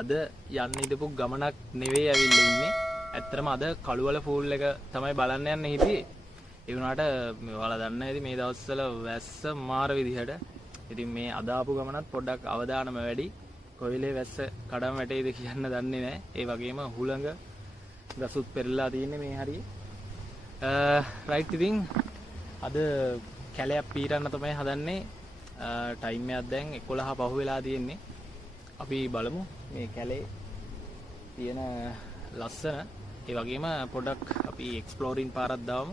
අද යන්න ඉදපු ගමනක් නෙවෙයි ඇවිල්ලා ඉන්නේ. ඇත්තටම අද කළුවල ෆූල් එක තමයි බලන්න යන්න හිටියේ. ඒ වුණාට ඔයාලා දන්න ඇති මේ දවස්වල වැස්ස මාර විදිහට. ඉතින් මේ අද ආපු ගමනත් පොඩ්ඩක් අවදානම වැඩි. කොයිලේ වැස්ස කඩම් වැටේද කියන්න දන්නේ නැහැ. ඒ වගේම හුළඟ ගසුත් පෙරලා තියෙන්නේ මේ හරියේ. රයිට් ඉතින් අද කැලයක් පීරන්න තමයි හදන්නේ. ටයිම් එකක් දැන් 11 පහු වෙලා තියෙන්නේ. අපි බලමු මේ කැලේ තියෙන ලස්සන. ඒ වගේම පොඩක් අපි එක්ස්ප්ලෝරින් පාරක් දාමු.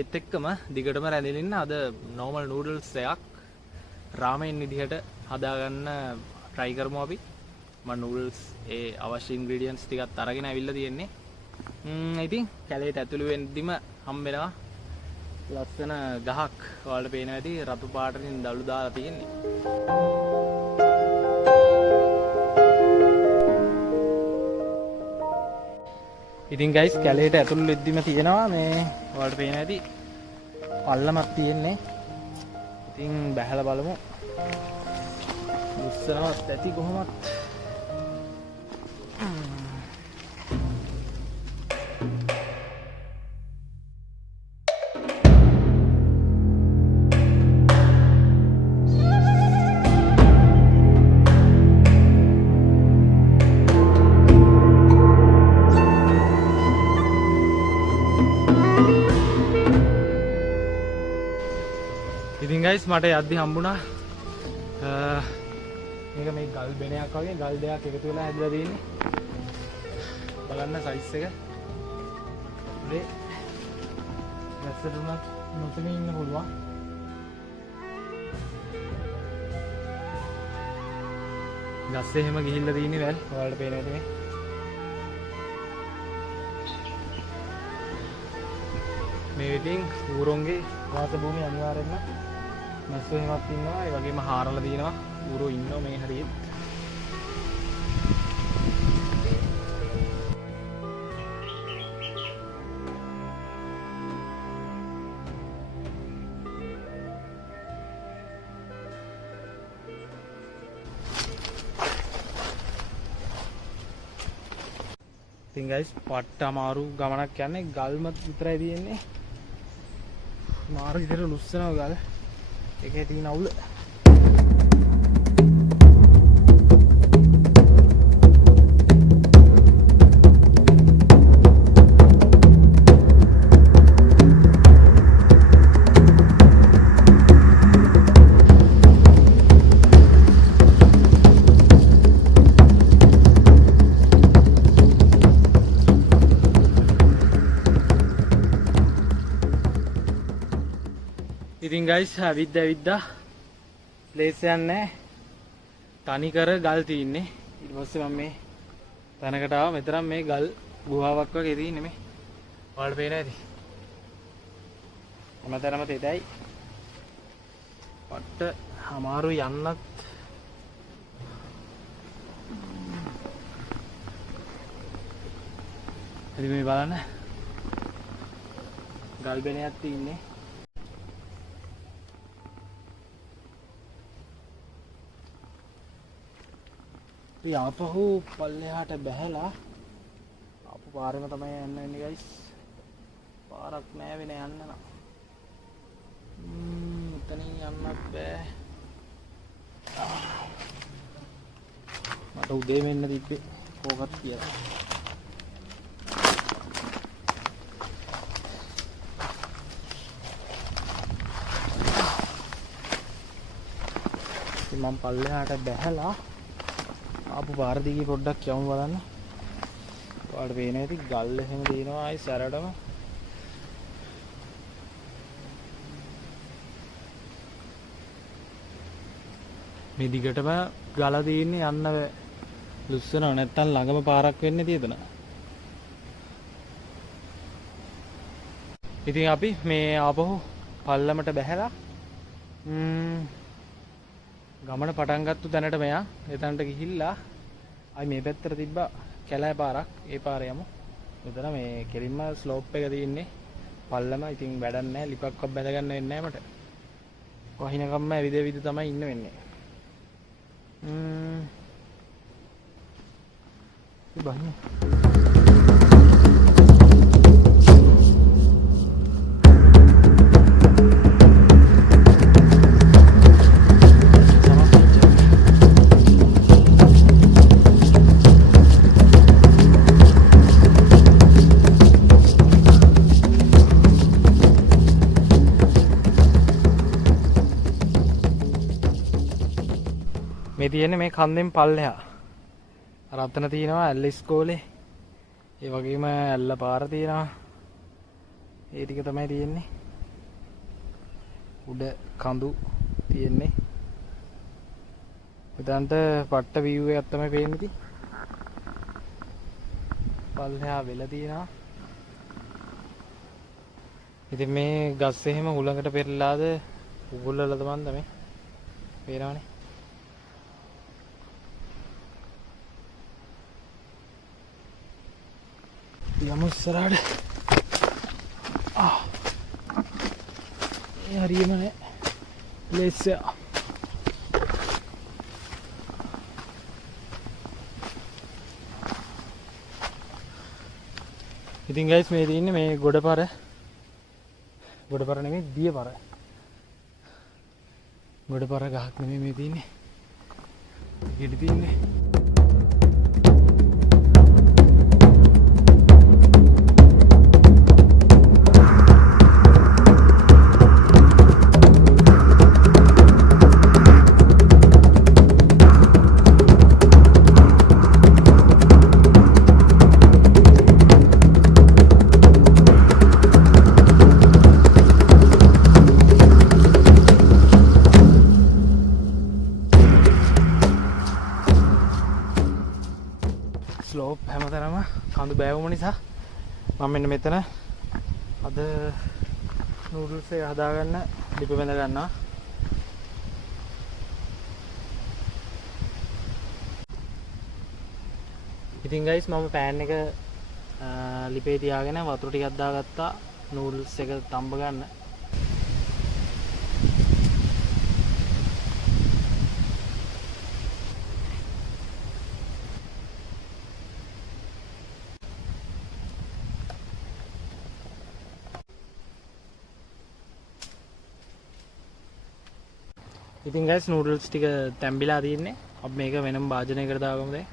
ඒත් එක්කම දිගටම රැඳෙන්න අද normal noodles එකක් රාමෙන් විදිහට හදාගන්න try කරමු අපි. මම noodles ඒ අවශ්‍ය ingredients ටිකත් අරගෙන අවිල්ලා තියෙන්නේ. ඉතින් කැලේට ඇතුළු වෙද්දිම හම්බෙනවා ලස්සන ගහක්. ඔයාලට පේනවා ඇති රතු පාටින් දළු දාලා තියෙන්නේ. ඉතින් guys කැලේට ඇතුළු වෙද්දිම තියෙනවා මේ ඔයාලට පේනවා ඇති පල්ලමක් තියෙන්නේ. ඉතින් බැහැලා බලමු. උස්සනවත් ඇති කොහොමත්. ඉතින් guys මට යද්දි හම්බුණා මේක මේ ගල් බෙනයක් වගේ ගල් දෙකක් එකතු වෙලා හැදලා තියෙන්නේ. බලන්න සයිස් එක. මේ වැස්සට උනත් නොතෙමි ඉන්න පුළුවන්. ගස්සේ හැම ගිහිල්ලා තියෙන්නේ වැල්. ඔයාලට පේනවා ඇති මේ. මේ ඉතින් ඌරොන්ගේ වාස භූමිය අනිවාර්යෙන්ම මැස්සෝ එහෙමත් ඉන්නවා. ඒ වගේම හාරලා තියෙනවා. ඌරෝ ඉන්නවා මේ හරියේ. ඉතින් guys පට්ට අමාරු ගමනක් යන්නේ. ගල්මත් විතරයි තියෙන්නේ. මාර විතර ලුස්සනවා ගල්. ඒකේ තියෙන අවුල. ඉතින් guys ඇවිද්දා ප්ලේස් එකක් නැහැ. තනි කර ගල් තියෙන්නේ. ඊට පස්සේ මම මේ තැනකට ආවා. මෙතරම් මේ ගල් ගුහාවක් වගේ තියෙන්නේ මේ. ඔයාලට පේනවා ඇති. හැමතැනම තෙතයි. පට්ට අමාරු යන්නත්. ඉතින් මේ බලන්න. ගල් බෙනයක් තියෙන්නේ. ආපහු පල්ලෙහාට බැහැලා ආපු පාරෙම තමයි යන්න වෙන්නේ guys. පාරක් නෑ වෙන යන්න නම්. මෙතනින් යන්නත් බෑ. මට උදේ මෙන්න තිබ්බේ කෝකත් කියලා. ඉතින් මම පල්ලෙහාට බැහැලා ආපු පාර දිගේ පොඩ්ඩක් යමු බලන්න. ඔයාලට පේනවා ඇති ගල් එහෙම තියෙනවා ආයි සැරටම. මේ දිගටම ගල තියෙන්නේ යන්න ලුස්සනව නැත්තම් ළඟම පාරක් වෙන්නේ තියෙන. ඉතින් අපි මේ ආපහු පල්ලමට බැහැලා ගමන පටන් ගත්ත තැනට මෙයා එතනට ගිහිල්ලා ආයි මේ පැත්තට තිබ්බා කැලෑ පාරක්. ඒ පාරේ යමු. මෙතන මේ කෙලින්ම ස්ලෝප් එක තියෙන්නේ. පල්ලම ඉතින් වැඩක් නැහැ. ලිපක්වත් බැඳ ගන්න වෙන්නේ නැහැ මට. වහිනකම්ම ඇවිද තමයි ඉන්න වෙන්නේ. banyak. මේ තියෙන්නේ මේ කන්දෙන් පල්ලෙහා. අර අතන තියෙනවා ඇල්ල ඉස්කෝලේ. ඒ වගේම ඇල්ල පාර තියෙනවා. ඒ ටික තමයි තියෙන්නේ. උඩ කඳු තියෙන්නේ. උදන්ට පට්ට view එකක් තමයි පේන්නේ ඉතින්. පල්ලෙහා වෙල තියෙනවා. ඉතින් මේ ගස් එහෙම හුලඟට පෙරලාද උගුල්වලද මන්ද මේ පේනවනේ. යමු ඉස්සරහට. ඒ හරියම නෑ. ලෙස්සා. ඉතින් ගයිස් මේ තියෙන්නේ මේ ගොඩපාර නෙමෙයි දියපාර. ගොඩපාර ගහක් නෙමෙයි මේ තියෙන්නේ. ගෙඩි තියෙන්නේ. ස්ලෝප් හැමතැනම කඳු බෑවුම නිසා මම මෙන්න මෙතන අද නූඩල්ස් එක හදාගන්න ලිප බැඳ ගන්නවා. ඉතින් ගයිස් මම පෑන් එක ලිපේ තියාගෙන වතුර ටිකක් දාගත්තා නූඩල්ස් එක තම්බ ගන්න. ඉතින් ගයිස් නූඩල්ස් ටික තැම්බිලා තියෙන්නේ. අපි මේක වෙනම භාජනයකට දාගමු දැන්.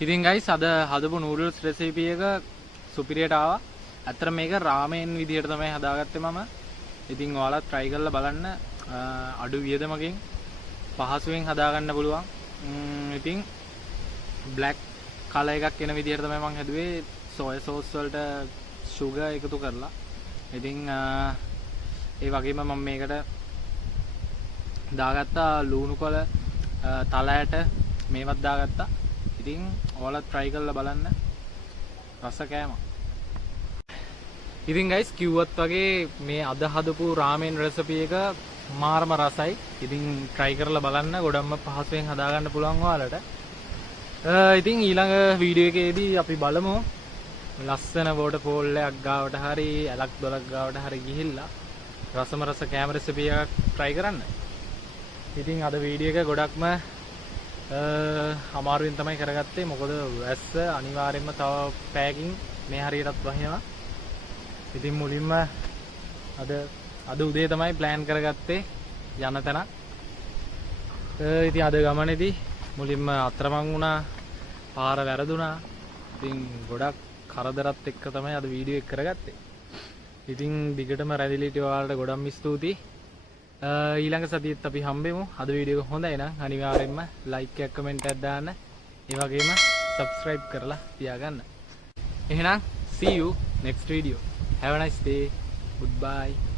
ඉතින් ගයිස් අද හදපු නූඩල්ස් රෙසිපි එක සුපිරියට ආවා. ඇත්තට මේක රාමෙන් විදියට තමයි හදාගත්තේ මම. ඉතින් ඔයාලා try කරලා බලන්න. අඩු වියදමකින් පහසුවෙන් හදාගන්න පුළුවන්. ඉතින් black color එකක් එන විදියට තමයි මම හැදුවේ soy sauce වලට sugar එකතු කරලා. ඉතින් ඒ වගේම මම මේකට දාගත්තා ලුණු කොළ තල ඇට මේවත් දාගත්තා. ඉතින් ඔයාලා try කරලා බලන්න රස කෑම. ඉතින් guys කිව්වත් වගේ මේ අද හදපු රාමෙන් රෙසිපි එක මාරම රසයි. ඉතින් try කරලා බලන්න ගොඩක්ම පහසුවෙන් හදාගන්න පුළුවන් ඔයාලට. ඉතින් ඊළඟ වීඩියෝ එකේදී අපි බලමු ලස්සන වෝටර්ෆෝල් එකක් ගාවට හරි ඇලක් දොලක් ගාවට හරි ගිහිල්ලා රසම රස කෑම රෙසිපි එකක් try කරන්න. ඉතින් අද වීඩියෝ එක ගොඩක්ම අමාරුවෙන් තමයි කරගත්තේ. මොකද වැස්ස අනිවාර්යයෙන්ම තව පැයකින් මේ හරියටත් වහිනවා. ඉතින් මුලින්ම අද උදේ තමයි ප්ලෑන් කරගත්තේ යන තැන. ඉතින් අද ගමනේදී මුලින්ම අතරමං වුණා, පාර වැරදුනා. ඉතින් ගොඩක් කරදරත් එක්ක තමයි අද වීඩියෝ එක කරගත්තේ. ඉතින් දිගටම රැඳිලිට ඔයාලට ගොඩක් ස්තුතියි. ඊළඟ සතියේත් අපි හම්බෙමු. අද වීඩියෝ එක හොඳයි නම් අනිවාර්යයෙන්ම like එකක් comment එකක් දාන්න. ඒ වගේම subscribe කරලා තියාගන්න. එහෙනම් see you next video. Have a nice day. Goodbye.